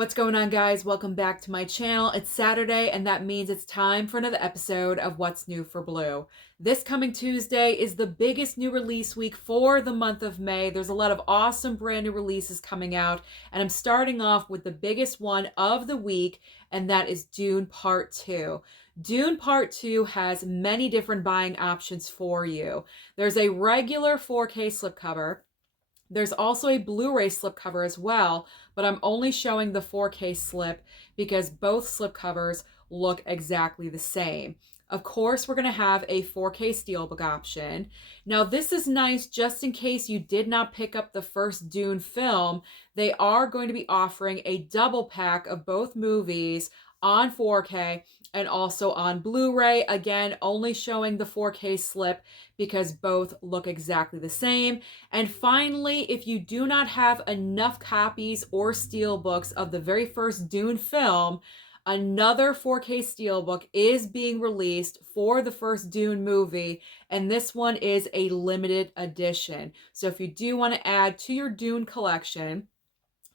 What's going on, guys? Welcome back to my channel. It's Saturday, and that means it's time for another episode of What's New for Blue. This coming Tuesday is the biggest new release week for the month of May. There's a lot of awesome brand new releases coming out, and I'm starting off with the biggest one of the week, and that is Dune Part 2. Dune Part 2 has many different buying options for you. There's a regular 4K slipcover. There's also a Blu-ray slipcover as well, but I'm only showing the 4K slip because both slipcovers look exactly the same. Of course, we're going to have a 4K Steelbook option. Now, this is nice just in case you did not pick up the first Dune film. They are going to be offering a double pack of both movies on 4K and also on Blu-ray. Again, only showing the 4K slip because both look exactly the same. And finally, if you do not have enough copies or steelbooks of the very first Dune film, another 4K steelbook is being released for the first Dune movie, and this one is a limited edition. So if you do want to add to your Dune collection,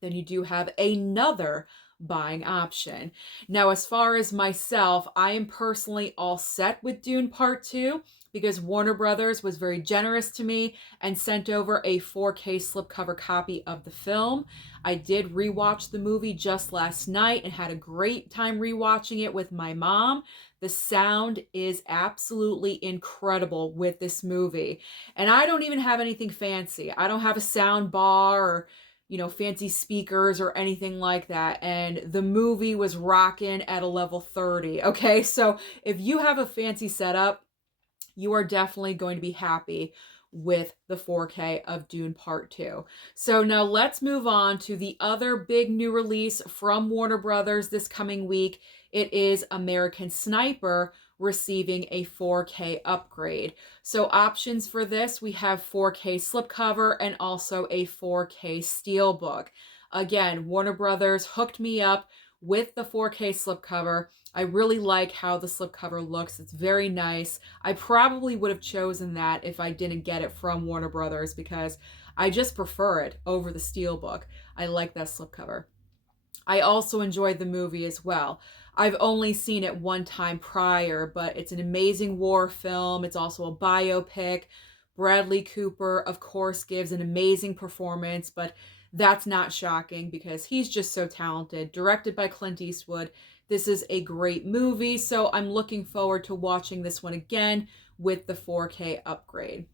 then you do have another buying option. Now, as far as myself, I am personally all set with Dune Part 2 because Warner Brothers was very generous to me and sent over a 4K slipcover copy of the film. I did rewatch the movie just last night and had a great time rewatching it with my mom. The sound is absolutely incredible with this movie. And I don't even have anything fancy. I don't have a sound bar or fancy speakers or anything like that. And the movie was rocking at a level 30. Okay, so if you have a fancy setup, you are definitely going to be happy with the 4K of Dune Part 2. So now let's move on to the other big new release from Warner Brothers this coming week. It is American Sniper receiving a 4K upgrade. So options for this, we have 4K slipcover and also a 4K steelbook. Again, Warner Brothers hooked me up with the 4K slipcover. I really like how the slipcover looks. It's very nice. I probably would have chosen that if I didn't get it from Warner Brothers because I just prefer it over the steelbook. I like that slipcover. I also enjoyed the movie as well. I've only seen it one time prior, but it's an amazing war film. It's also a biopic. Bradley Cooper, of course, gives an amazing performance, but that's not shocking because he's just so talented. Directed by Clint Eastwood. This is a great movie, so I'm looking forward to watching this one again with the 4K upgrade.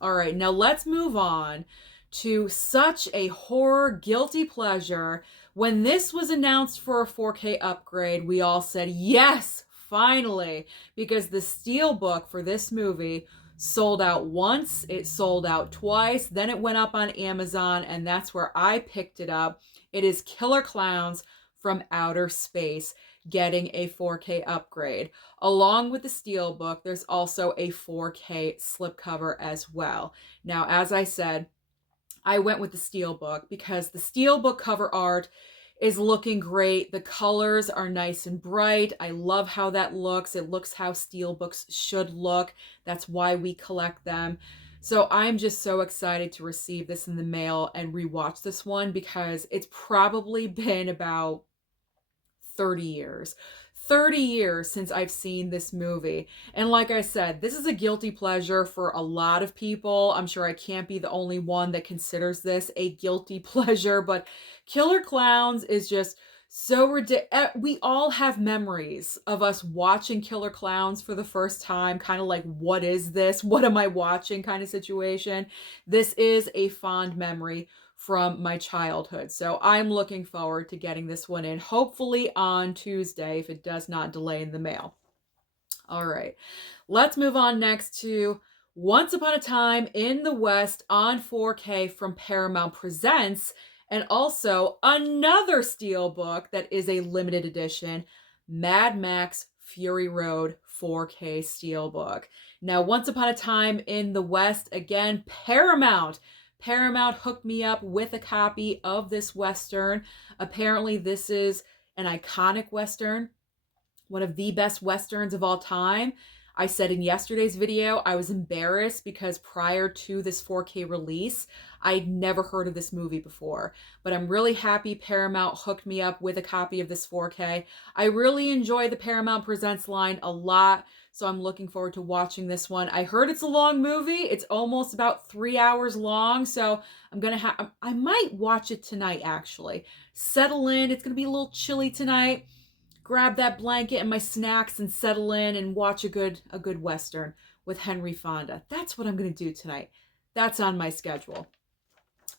All right, now let's move on to such a horror guilty pleasure. When this was announced for a 4K upgrade, we all said, yes, finally, because the steelbook for this movie sold out once, it sold out twice, then it went up on Amazon, and that's where I picked it up. It is Killer Klowns from Outer Space getting a 4K upgrade. Along with the steelbook, there's also a 4K slipcover as well. Now, as I said, I went with the steelbook because the steelbook cover art is looking great. The colors are nice and bright. I love how that looks. It looks how steelbooks should look. That's why we collect them. So I'm just so excited to receive this in the mail and rewatch this one because it's probably been about 30 years. 30 years since I've seen this movie. And like I said, this is a guilty pleasure for a lot of people. I'm sure I can't be the only one that considers this a guilty pleasure, but Killer Klowns is just so ridiculous. We all have memories of us watching Killer Klowns for the first time, kind of like, what is this? What am I watching kind of situation. This is a fond memory from my childhood. So I'm looking forward to getting this one in, hopefully on Tuesday, if it does not delay in the mail. All right, let's move on next to Once Upon a Time in the West on 4K from Paramount Presents, and also another steelbook that is a limited edition, Mad Max Fury Road 4K steelbook. Now, Once Upon a Time in the West, again, Paramount hooked me up with a copy of this Western. Apparently, this is an iconic Western, one of the best Westerns of all time. I said in yesterday's video, I was embarrassed because prior to this 4K release, I'd never heard of this movie before. But I'm really happy Paramount hooked me up with a copy of this 4K. I really enjoy the Paramount Presents line a lot, so I'm looking forward to watching this one. I heard it's a long movie. It's almost about 3 hours long, so I might watch it tonight, actually. Settle in. It's gonna be a little chilly tonight. Grab that blanket and my snacks and settle in and watch a good Western with Henry Fonda. That's what I'm going to do tonight. That's on my schedule.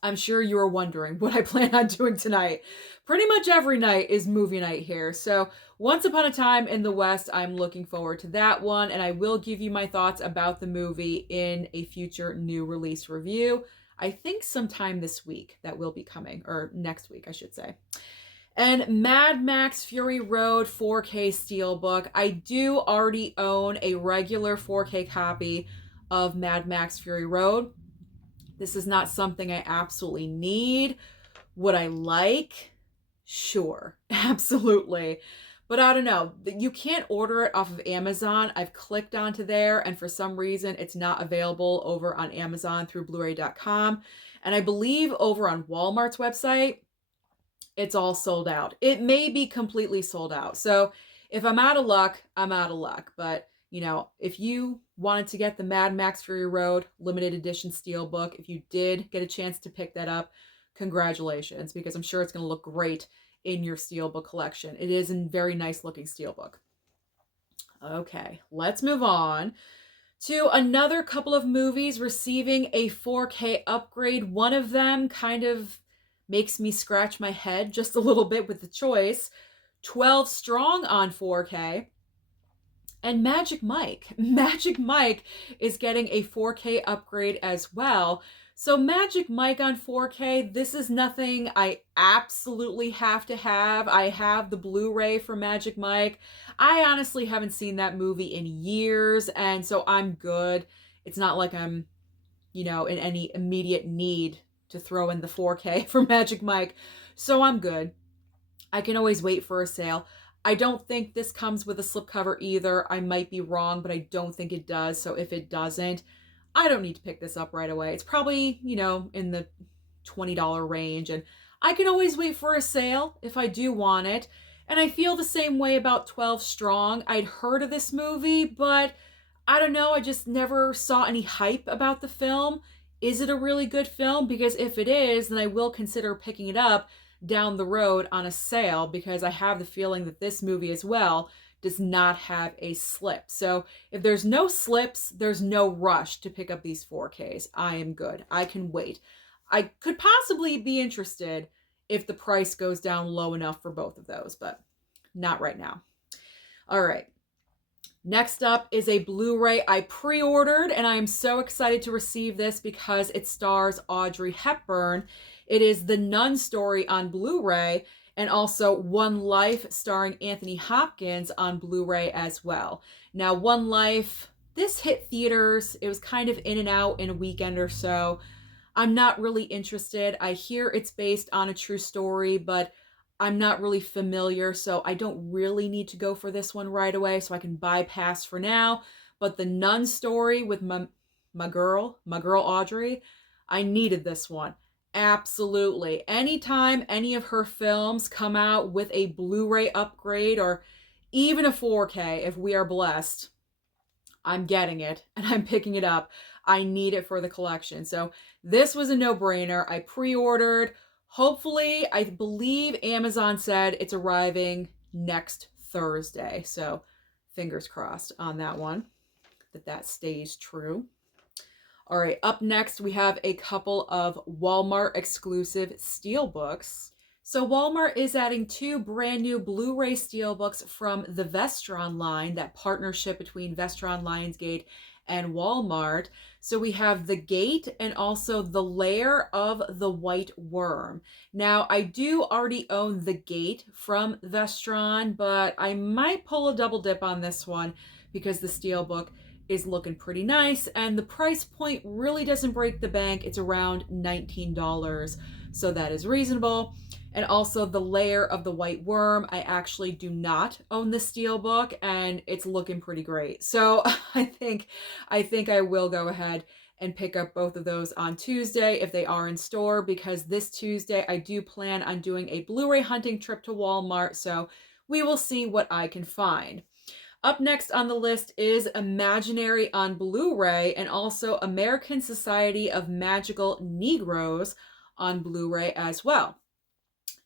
I'm sure you are wondering what I plan on doing tonight. Pretty much every night is movie night here. So Once Upon a Time in the West, I'm looking forward to that one. And I will give you my thoughts about the movie in a future new release review. I think sometime this week that will be coming, or next week, I should say. And Mad Max Fury Road 4K Steelbook. I do already own a regular 4K copy of Mad Max Fury Road. This is not something I absolutely need. Would I like? Sure, absolutely. But I don't know. You can't order it off of Amazon. I've clicked onto there, and for some reason, it's not available over on Amazon through blu-ray.com. And I believe over on Walmart's website, it's all sold out. It may be completely sold out. So if I'm out of luck, I'm out of luck. But, you know, if you wanted to get the Mad Max Fury Road limited edition steelbook, if you did get a chance to pick that up, congratulations, because I'm sure it's going to look great in your steelbook collection. It is a very nice looking steelbook. Okay, let's move on to another couple of movies receiving a 4K upgrade. One of them kind of makes me scratch my head just a little bit with the choice. 12 Strong on 4K. And Magic Mike. Magic Mike is getting a 4K upgrade as well. So Magic Mike on 4K, this is nothing I absolutely have to have. I have the Blu-ray for Magic Mike. I honestly haven't seen that movie in years, and so I'm good. It's not like I'm, you know, in any immediate need to throw in the 4K for Magic Mike. So I'm good. I can always wait for a sale. I don't think this comes with a slipcover either. I might be wrong, but I don't think it does. So if it doesn't, I don't need to pick this up right away. It's probably, you know, in the $20 range, and I can always wait for a sale if I do want it. And I feel the same way about 12 Strong. I'd heard of this movie, but I don't know. I just never saw any hype about the film. Is it a really good film? Because if it is, then I will consider picking it up down the road on a sale, because I have the feeling that this movie as well does not have a slip. So if there's no slips, there's no rush to pick up these 4Ks. I am good. I can wait. I could possibly be interested if the price goes down low enough for both of those, but not right now. All right. Next up is a Blu-ray I pre-ordered, and I am so excited to receive this because it stars Audrey Hepburn. It is The Nun Story on Blu-ray, and also One Life starring Anthony Hopkins on Blu-ray as well. Now, One Life, this hit theaters. It was kind of in and out in a weekend or so. I'm not really interested. I hear it's based on a true story, but I'm not really familiar, so I don't really need to go for this one right away, so I can bypass for now. But The Nun Story with my girl Audrey, I needed this one. Absolutely. Anytime any of her films come out with a Blu-ray upgrade or even a 4K, if we are blessed, I'm getting it and I'm picking it up. I need it for the collection. So this was a no-brainer. I pre-ordered. Hopefully, I believe Amazon said it's arriving next Thursday. So fingers crossed on that one, that stays true. All right, up next, we have a couple of Walmart exclusive steelbooks. So Walmart is adding 2 brand new Blu-ray steelbooks from the Vestron line, that partnership between Vestron Lionsgate and Walmart. So we have The Gate and also The Lair of the White Worm. Now, I do already own The Gate from Vestron, but I might pull a double dip on this one because the steelbook is looking pretty nice, and the price point really doesn't break the bank. It's around $19, so that is reasonable. And also the Lair of the White Worm. I actually do not own the Steelbook, and it's looking pretty great. So I think I will go ahead and pick up both of those on Tuesday if they are in store, because this Tuesday I do plan on doing a Blu-ray hunting trip to Walmart, so we will see what I can find. Up next on the list is Imaginary on Blu-ray, and also American Society of Magical Negroes on Blu-ray as well.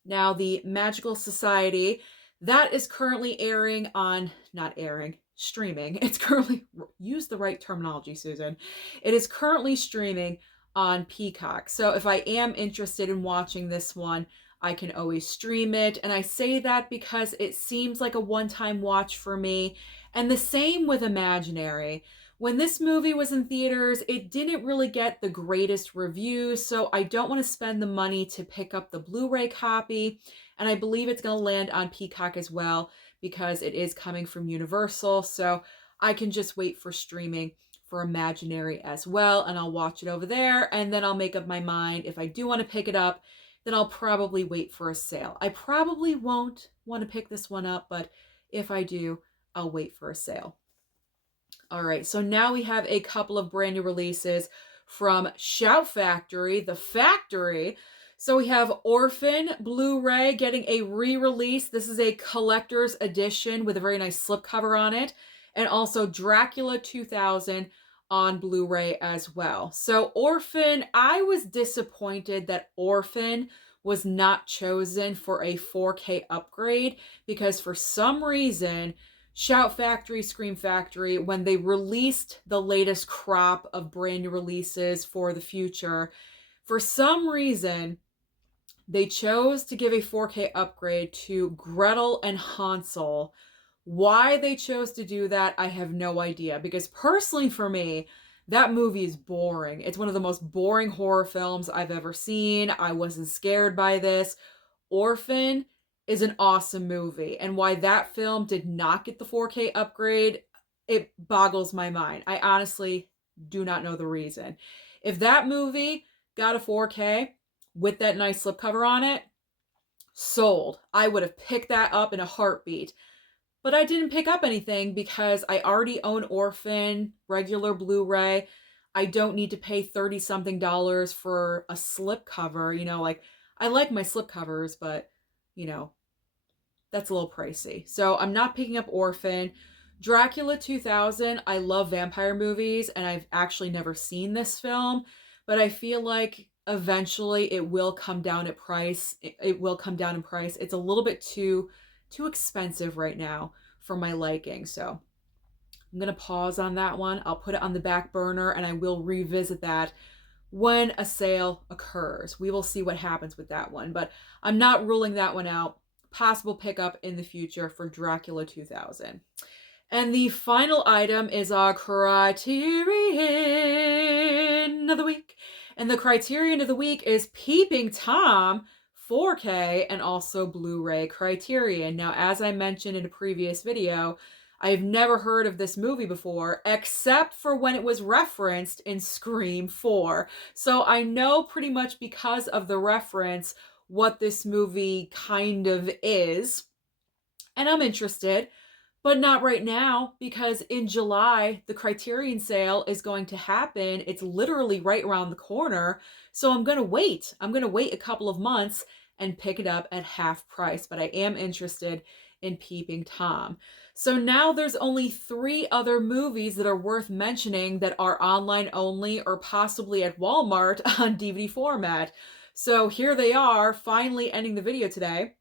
Now, the Magical Society, that is currently airing on, not airing, streaming. It's currently, use the right terminology, Susan. It is currently streaming on Peacock. So if I am interested in watching this one, I can always stream it. And I say that because it seems like a one-time watch for me. And the same with Imaginary. When this movie was in theaters, it didn't really get the greatest reviews, so I don't want to spend the money to pick up the Blu-ray copy. And I believe it's going to land on Peacock as well, because it is coming from Universal, so I can just wait for streaming for Imaginary as well, and I'll watch it over there, and then I'll make up my mind. If I do want to pick it up, then I'll probably wait for a sale. I probably won't want to pick this one up, but if I do, I'll wait for a sale. All right, so now we have a couple of brand new releases from Shout Factory, the Factory. So we have Orphan Blu-ray getting a re-release. This is a collector's edition with a very nice slipcover on it. And also Dracula 2000 on Blu-ray as well. So Orphan, I was disappointed that Orphan was not chosen for a 4K upgrade, because for some reason, Shout Factory, Scream Factory, when they released the latest crop of brand new releases for the future, for some reason, they chose to give a 4K upgrade to Gretel and Hansel. Why they chose to do that, I have no idea. Because personally for me, that movie is boring. It's one of the most boring horror films I've ever seen. I wasn't scared by this. Orphan is an awesome movie, and why that film did not get the 4K upgrade, it boggles my mind. I honestly do not know the reason. If that movie got a 4K with that nice slipcover on it, sold. I would have picked that up in a heartbeat. But I didn't pick up anything because I already own Orphan, regular Blu-ray. I don't need to pay $30-something for a slipcover. You know, like, I like my slipcovers, but you know, that's a little pricey. So I'm not picking up Orphan. Dracula 2000, I love vampire movies, and I've actually never seen this film, but I feel like eventually it will come down at price. It will come down in price. It's a little bit too expensive right now for my liking. So I'm going to pause on that one. I'll put it on the back burner, and I will revisit that when a sale occurs. We will see what happens with that one, but I'm not ruling that one out. Possible pickup in the future for Dracula 2000. And the final item is our Criterion of the week. And the Criterion of the week is Peeping Tom 4K and also Blu-ray Criterion. Now, as I mentioned in a previous video, I've never heard of this movie before, except for when it was referenced in Scream 4. So I know pretty much because of the reference what this movie kind of is. And I'm interested, but not right now, because in July, the Criterion sale is going to happen. It's literally right around the corner. So I'm going to wait. I'm going to wait a couple of months and pick it up at half price. But I am interested in Peeping Tom. So now there's only 3 other movies that are worth mentioning that are online only or possibly at Walmart on DVD format. So here they are, finally ending the video today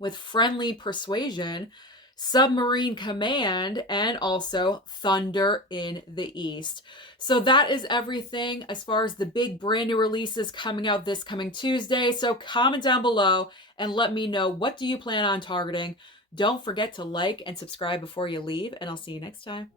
with Friendly Persuasion, Submarine Command, and also Thunder in the East. So that is everything as far as the big brand new releases coming out this coming Tuesday. So comment down below and let me know, what do you plan on targeting? Don't forget to like and subscribe before you leave, and I'll see you next time.